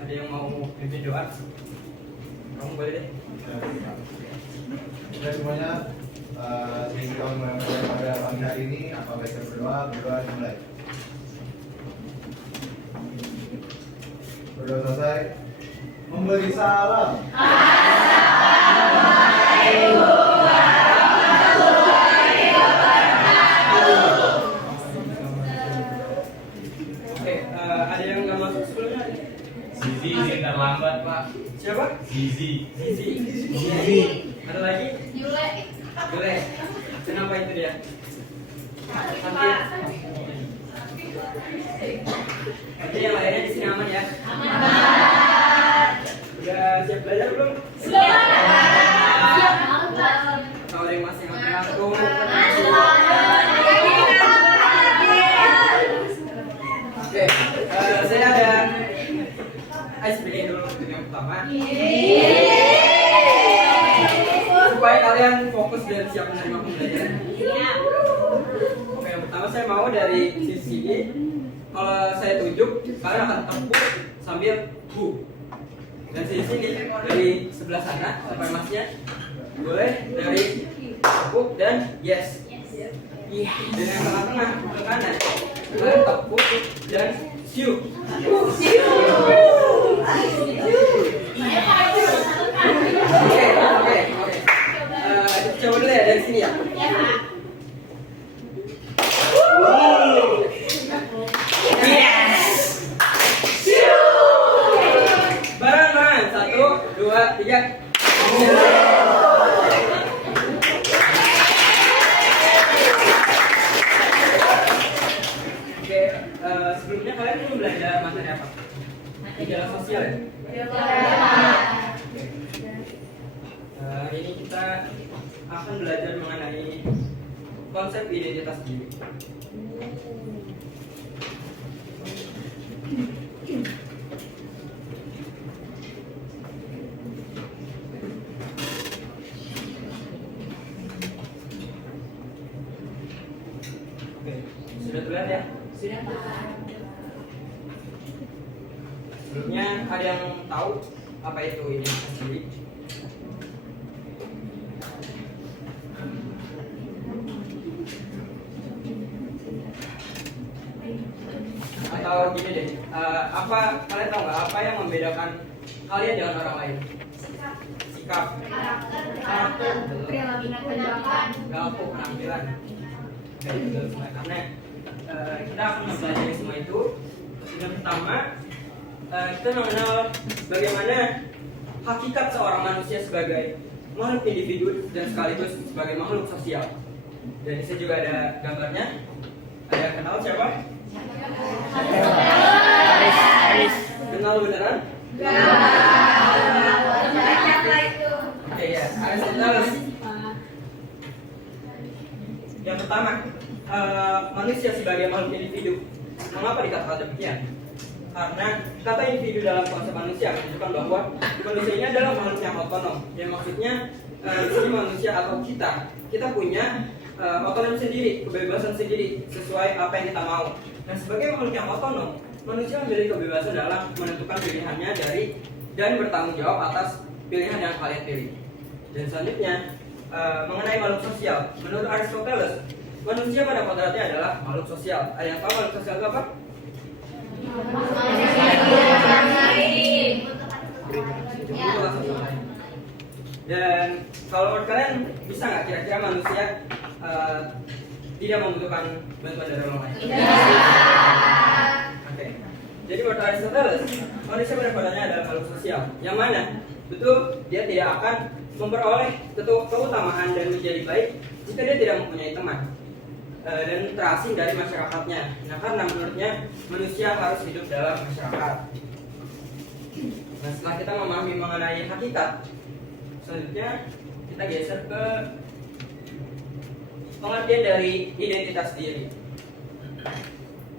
Ada yang mau pimpin doa? Kamu boleh deh. Oke semuanya, sesi kamu pada pagi hari ini, apabila kita berdoa dimulai. Berdoa selesai, memberi salam. Oke, ada yang nggak masuk sebelumnya? Zizi terlambat Pak. Siapa? Zizi. Zizi. Ada lagi? Yule. Boleh. Kenapa itu dia? Hampir. Jadi yang lainnya di sini aman ya? Aman. Udah siap belajar belum? Siap. Siap banget. Kalau ada yang masih ngatung, oke, saya ada ice breaking dulu untuk yang pertama. Supaya kalian fokus dan siap menerima pembelajaran. Oke, yang pertama saya mau dari sisi ini. Kalau saya tunjuk, kalian akan tepuk sambil bu. Dan sisi sini dari sebelah sana sampai masnya boleh dari tepuk dan yes. Iya. Dan yang tengah-tengah ke kanan, kalian tepuk dan siu. Oke. Kita coba dulu ya dari sini ya. Bareng-bareng, 1, 2, 3. Oke, sebelumnya kalian belum belajar materi apa? Gejala sosial ya? Ini kita akan belajar mengenai konsep identitas diri. Oke, sudah terlihat ya? Sudah, Pak. Sebelumnya ada yang tahu apa itu identitas diri? Atau gini deh, apa kalian tahu nggak apa yang membedakan kalian dengan orang lain? Sikap, Karakter. Penampilan. gampang, penampilan. Oke, betul semua. Karena kita akan mempelajari semua itu. Yang pertama, kita mengenal bagaimana hakikat seorang manusia sebagai makhluk individu dan sekaligus sebagai makhluk sosial. Dan di sini juga ada gambarnya. Ada yang kenal siapa? Kenal beneran? Oke ya, Aristoteles. Yang pertama, manusia sebagai makhluk individu. Mengapa dikatakan demikian? Karena kata individu dalam konsep manusia menunjukkan bahwa manusia ini adalah makhluk yang otonom. Yang maksudnya di sini manusia atau kita punya otonom sendiri, kebebasan sendiri sesuai apa yang kita mau. Nah, sebagai makhluk yang otonom, manusia memiliki kebebasan dalam menentukan pilihannya dan bertanggung jawab atas pilihan yang kalian pilih. Dan selanjutnya mengenai makhluk sosial, menurut Aristoteles, manusia pada kodratnya adalah makhluk sosial. Ada yang tahu makhluk sosial itu apa? Dan kalau menurut kalian bisa nggak kira-kira manusia tidak membutuhkan bantuan dari orang lain? Oke. Jadi menurut Aristoteles, manusia pada kodratnya adalah makhluk sosial. Yang mana betul dia tidak akan memperoleh keutamaan dan menjadi baik jika dia tidak mempunyai teman dan terasing dari masyarakatnya. Nah, karena menurutnya manusia harus hidup dalam masyarakat. Nah, setelah kita memahami mengenai hakikat, selanjutnya kita geser ke pengertian dari identitas diri.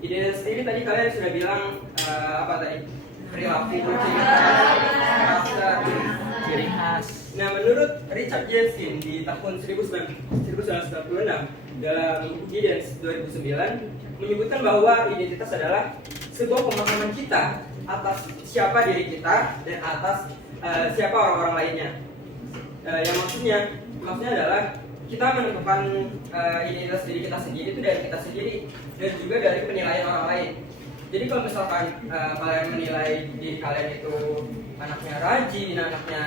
Identitas diri tadi kalian sudah bilang apa tadi? Perilaku, ciri khas. Nah, menurut Richard Jensen di tahun 1996 dalam buku Giddens 2009 menyebutkan bahwa identitas adalah sebuah pemahaman kita atas siapa diri kita dan atas siapa orang-orang lainnya. Yang maksudnya adalah kita menentukan identitas diri kita sendiri itu dari kita sendiri dan juga dari penilaian orang lain. Jadi kalau misalkan kalian menilai diri kalian itu anaknya rajin, anaknya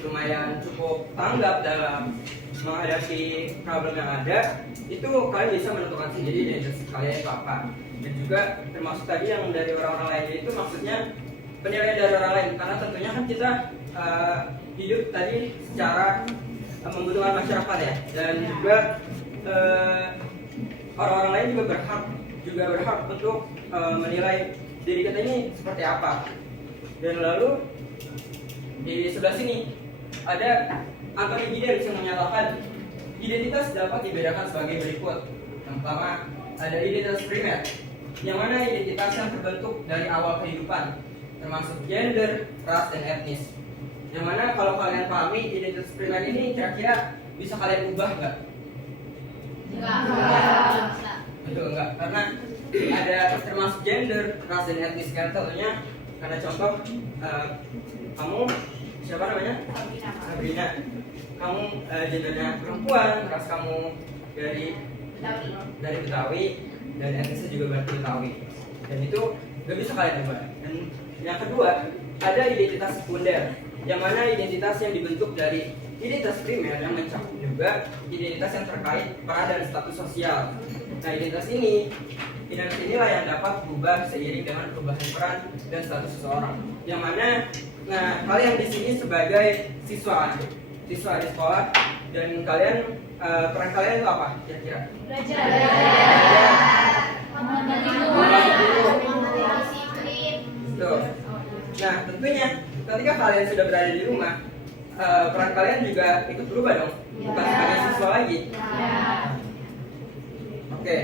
lumayan cukup tanggap dalam menghadapi problem yang ada, itu kalian bisa menentukan sendiri identitas kalian itu apa. Dan juga termasuk tadi yang dari orang-orang lain itu maksudnya penilaian dari orang lain, karena tentunya kan kita hidup tadi secara membutuhkan masyarakat ya, dan juga orang-orang lain juga berhak untuk menilai diri kita ini seperti apa. Dan lalu di sebelah sini ada Anthony Giddens yang menyatakan identitas dapat dibedakan sebagai berikut. Yang pertama ada identitas primer, yang mana identitas yang terbentuk dari awal kehidupan, termasuk gender, ras, dan etnis. Yang mana kalau kalian pahami identitas primer ini kira-kira bisa kalian ubah nggak? Betul enggak? Karena ada termasuk gender, ras, dan etnis. Kan contohnya karena contoh kamu siapa namanya? Sabrina. Kamu gendernya perempuan, ras kamu dari Betawi, dan etnisnya juga berarti Betawi. Dan itu nggak bisa kalian ubah. Dan yang kedua ada identitas sekunder, yang mana identitas yang dibentuk dari identitas primer yang mencakup juga identitas yang terkait peran dan status sosial. Nah, identitas inilah yang dapat berubah seiring dengan perubahan peran dan status seseorang. Yang mana, nah kalian di sini sebagai siswa di sekolah, dan kalian peran kalian itu apa kira-kira? Belajar. Tuh. Nah, tentunya ketika kalian sudah berada di rumah, peran kalian juga ikut berubah dong, bukan sebagai siswa lagi. Oke.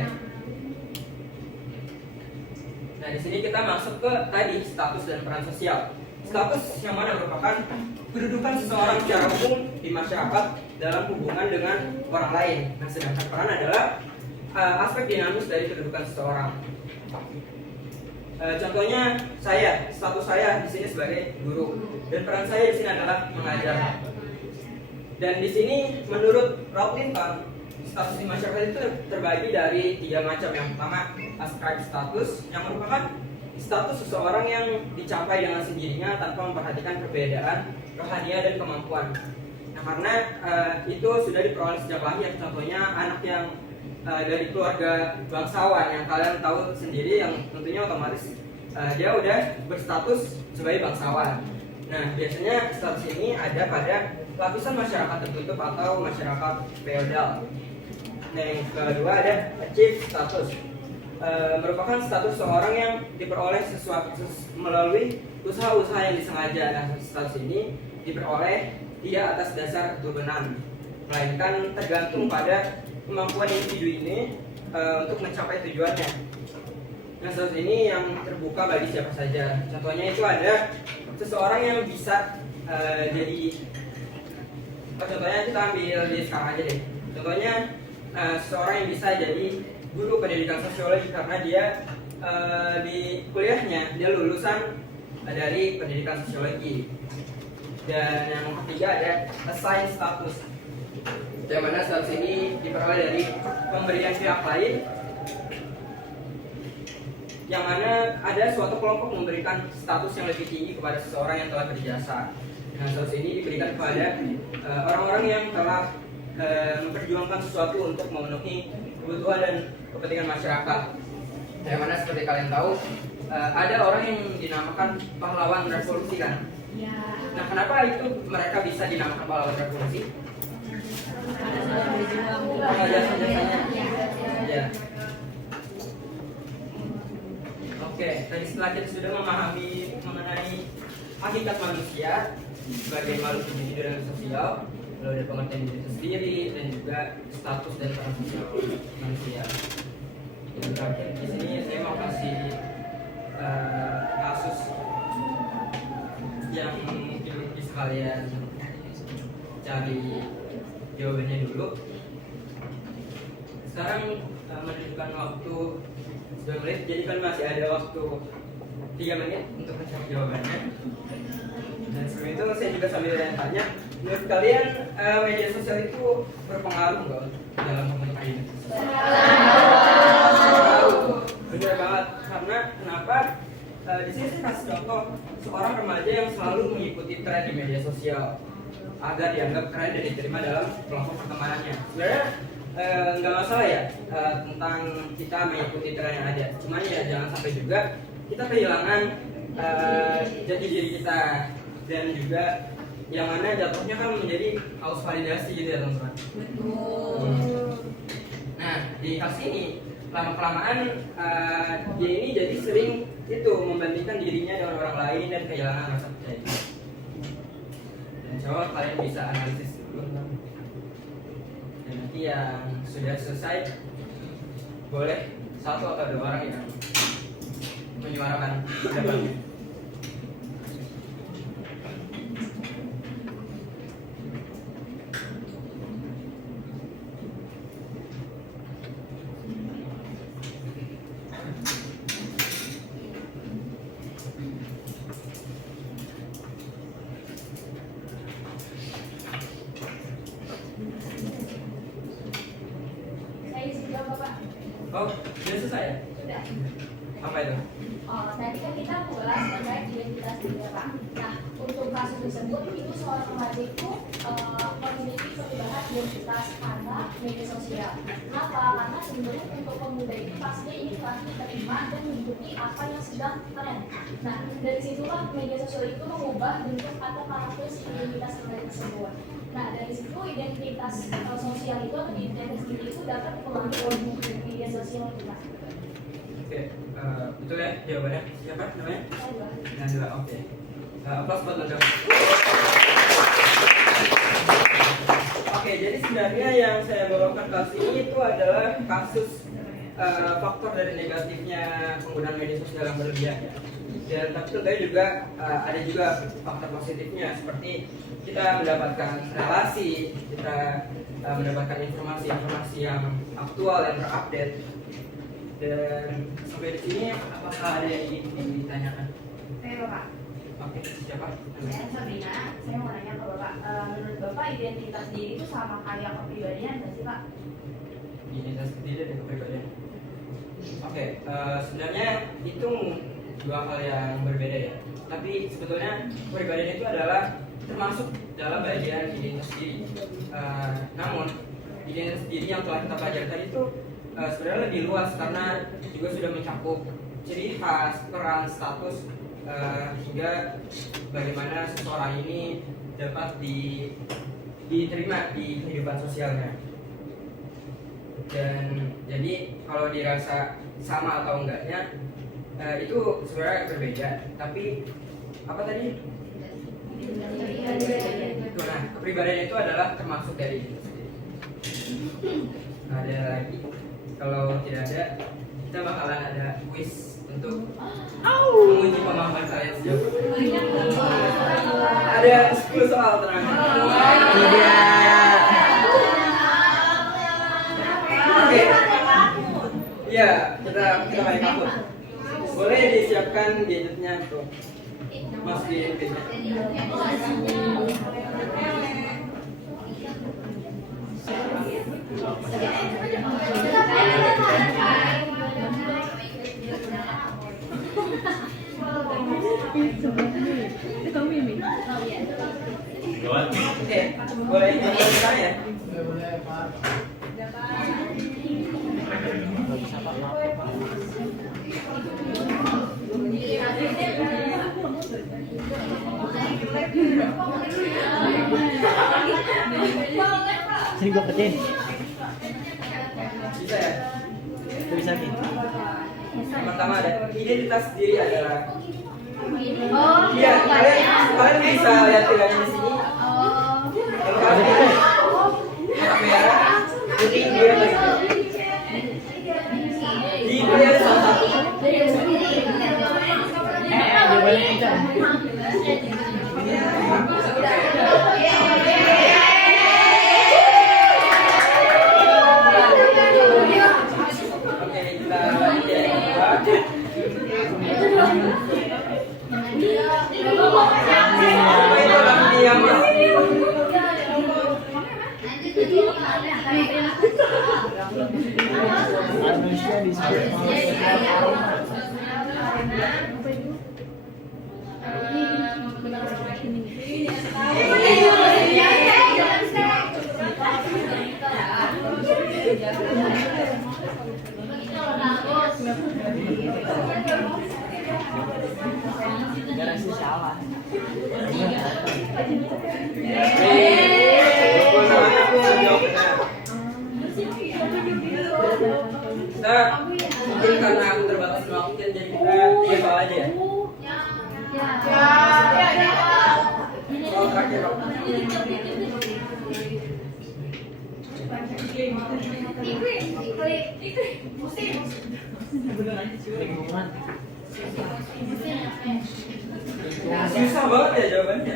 Nah, di sini kita masuk ke tadi status dan peran sosial. Status yang mana merupakan kedudukan seseorang secara umum di masyarakat dalam hubungan dengan orang lain. Nah, sedangkan peran adalah aspek dinamis dari kedudukan seseorang. Contohnya status saya di sini sebagai guru, dan peran saya di sini adalah mengajar. Dan di sini menurut Ralph Linton, status di masyarakat itu terbagi dari 3 macam. Yang pertama, ascribed status, yang merupakan status seseorang yang dicapai dengan sendirinya tanpa memperhatikan perbedaan rohania dan kemampuan. Nah, karena itu sudah diperoleh sejak lahir. Contohnya anak yang dari keluarga bangsawan yang kalian tahu sendiri, yang tentunya otomatis dia udah berstatus sebagai bangsawan. Nah, biasanya status ini ada pada lapisan masyarakat tertutup atau masyarakat feodal. Nah, yang kedua ada achieved status, merupakan status seorang yang diperoleh sesuatu melalui usaha-usaha yang disengaja. Nah, status ini diperoleh tidak atas dasar keturunan, melainkan tergantung pada kemampuan individu ini untuk mencapai tujuannya. Nah, status ini yang terbuka bagi siapa saja. Contohnya itu ada seseorang yang bisa jadi, contohnya kita ambil di sekarang aja deh. Contohnya seseorang yang bisa jadi guru pendidikan sosiologi karena dia di kuliahnya dia lulusan dari pendidikan sosiologi. Dan yang ketiga ada assigned status, yang mana status ini diperoleh dari pemberian pihak lain, yang mana ada suatu kelompok memberikan status yang lebih tinggi kepada seseorang yang telah berjasa. Nah, status ini diberikan kepada orang-orang yang telah memperjuangkan sesuatu untuk memenuhi kebutuhan dan kepentingan masyarakat. Yang mana seperti kalian tahu, ada orang yang dinamakan pahlawan revolusi kan? Nah, kenapa itu mereka bisa dinamakan pahlawan revolusi? Karena jasa-jasanya. Ya. Oke, tadi setelah kita sudah memahami mengenai hakikat manusia sebagai makhluk individu dan sosial, lalu ada pengertian diri sendiri dan juga status dan peran sosial manusia. Yang terakhir di sini saya mau kasih kasus yang mungkin bisa kalian cari jawabannya dulu. Sekarang menunjukkan waktu 2 menit, jadi kan masih ada waktu 3 menit untuk mencari jawabannya. Dan sebelum itu saya juga sambil tanya, menurut kalian media sosial itu berpengaruh nggak dalam membentuk identitas? Benar banget, karena kenapa? Di sini saya kasih contoh seorang remaja yang selalu mengikuti tren di media sosial agar dianggap keren dan diterima dalam kelompok pertemanannya. Sebenarnya nggak masalah ya tentang kita mengikuti tren yang ada, cuman ya jangan sampai juga kita kehilangan jati diri kita, dan juga yang mana jatuhnya kan menjadi haus validasi gitu ya teman-teman. Nah di kasus ini lama-kelamaan dia ini jadi sering itu membandingkan dirinya dengan orang lain dan kehilangan rasa percaya diri. Dan coba kalian bisa analisis dulu. Dan nanti yang sudah selesai boleh 1 atau 2 orang yang menyuarakan pendapatnya. Saya isi jawab Bapak. Oh, sudah selesai ya? Sudah. Apa itu? Oh, tadi kan kita mulai terkait identitas diri ya, Pak. Nah, untuk kasus tersebut itu seorang remaja itu memiliki perubahan identitas karena media sosial. Kenapa? Karena sebenarnya untuk pemuda itu pastinya ini pasti diterima dan mengikuti apa yang sedang tren. Nah, dari situlah media sosial itu mengubah bentuk atau karakteristik identitas remaja tersebut. Nah, dari situ identitas sosial itu atau identitas diri itu dapat melalui media sosial kita. Oke, betul ya jawabannya. Siapa namanya? Najwa. Oke. Aplaus buat Najwa. Oke, jadi sebenarnya yang saya bawakan kasus ini itu adalah kasus faktor dari negatifnya penggunaan media sosial yang berlebihan ya. Dan tapi tentunya juga ada juga faktor positifnya, seperti kita mendapatkan relasi, kita mendapatkan informasi-informasi yang aktual yang terupdate. Dan sampai di sini apakah ada yang ingin ditanyakan? Oke Bapak. Oke, siapa? Saya Sabrina, saya mau nanya ke Bapak, menurut Bapak identitas diri itu sama kayak kepribadian nggak sih Pak? Identitas diri dan kepribadian. Oke, sebenarnya itu 2 hal yang berbeda ya. Tapi sebetulnya kepribadian itu adalah termasuk dalam bagian identitas diri. Namun identitas diri yang telah kita pelajari itu sebenarnya lebih luas karena juga sudah mencakup ciri khas, peran, status, hingga bagaimana seseorang ini dapat diterima di kehidupan sosialnya. Dan jadi kalau dirasa sama atau enggaknya itu sebenarnya berbeda. Tapi apa tadi? Nah, kepribadian itu adalah termasuk dari itu sendiri. Ada lagi? Kalau tidak ada, kita bakalan ada quiz untuk menguji pemahaman kalian sejauh ini. Ada 10 soal tenang. Tidak. Oke. Iya, kita main takut. Boleh disiapkan gadgetnya untuk masuk di gadgetnya. Oke, boleh dimulai saya. Boleh, Pak. Sini gua pecahin. Bisa ya? Bisa nih. Pertama ada identitas diri adalah. Oh, Iya, kalian bisa lihat pilihannya di sini. Kalau kalian kotak merah, putih, biru atau hitam. Dipilih salah satu. Jawabannya kencang. Oke, kita Pasti salah. Aku jawab benar. Mungkin karena aku terbatas waktu jadi kita 3 soal aja ya. Soal terakhir Pak. Lingkungan. Susah banget ya jawabannya.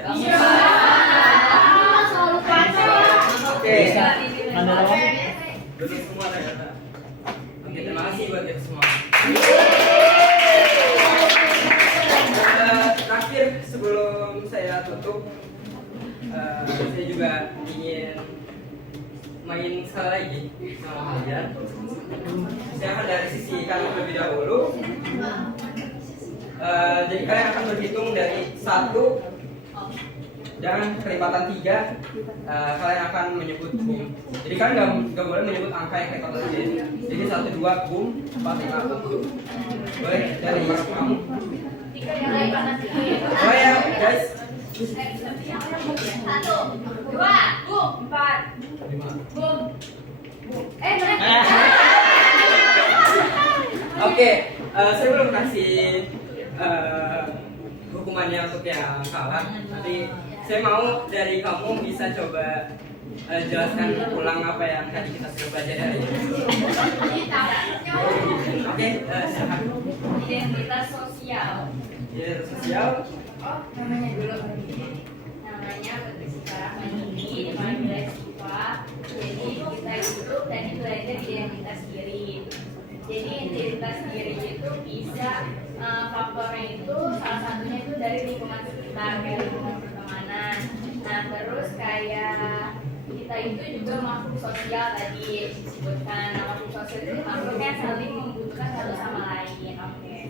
Oke. Mana lawan? Betul semua ternyata. Oke, terima kasih buat kita semua. Terakhir sebelum saya tutup, saya juga ingin main sekali lagi sama kalian. Saya akan dari sisi kalian lebih dahulu. Jadi kalian akan berhitung dari 1 dan kelipatan 3. Kalian akan menyebut boom. Jadi kalian nggak boleh menyebut angka yang kelipatan 3. Jadi 1, 2 boom, 4, 5 boom. Boleh dari kamu? Oh ya guys. 1, 2, boom, 4, boom. Oke, saya belum kasih hukumannya untuk yang kalah. Nanti saya mau dari kamu bisa coba jelaskan ulang apa yang tadi kita sudah pelajari hari ini. Oke, silakan. Identitas sosial. Identitas sosial. Oh, namanya dulu. Namanya berisi secara mandiri, dimana nilai sifat. Jadi kita hidup dan belajar identitas diri. Jadi identitas diri itu bisa faktornya itu salah satunya itu dari lingkungan sekitar, kayak lingkungan pertemanan. Nah terus kayak kita itu juga makhluk sosial tadi disebutkan. Nah, makhluk sosial itu makhluk yang saling membutuhkan satu sama lain. Oke.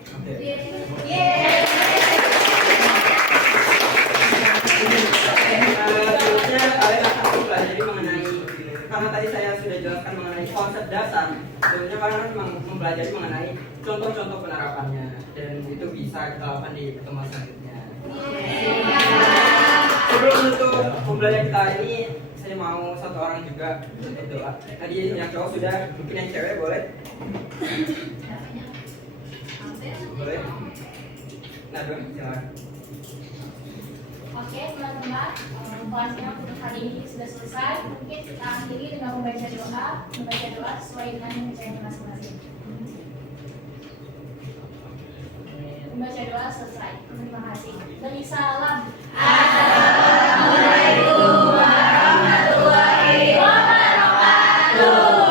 Selanjutnya kalian akan mempelajari mengenai, karena tadi saya sudah jelaskan mengenai konsep dasar. Selanjutnya kalian akan mempelajari mengenai contoh-contoh penerapannya, dan itu bisa kita lakukan di pertemuan selanjutnya. Sebelum menutup pembelajaran kita hari ini, saya mau satu orang juga untuk doa. Tadi yang cowok sudah, mungkin yang cewek boleh? Boleh? Nah, dong, silakan. Oke teman-teman, kelasnya untuk hari ini sudah selesai. Mungkin kita akhiri dengan membaca doa sesuai dengan kepercayaan masing-masing. Membaca doa selesai. Terima kasih. Beri salam. Assalamualaikum warahmatullahi wabarakatuh.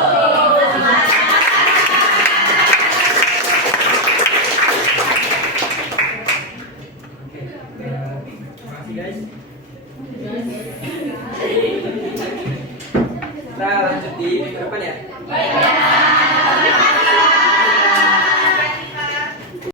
Guys, kita lanjut di minggu depan ya.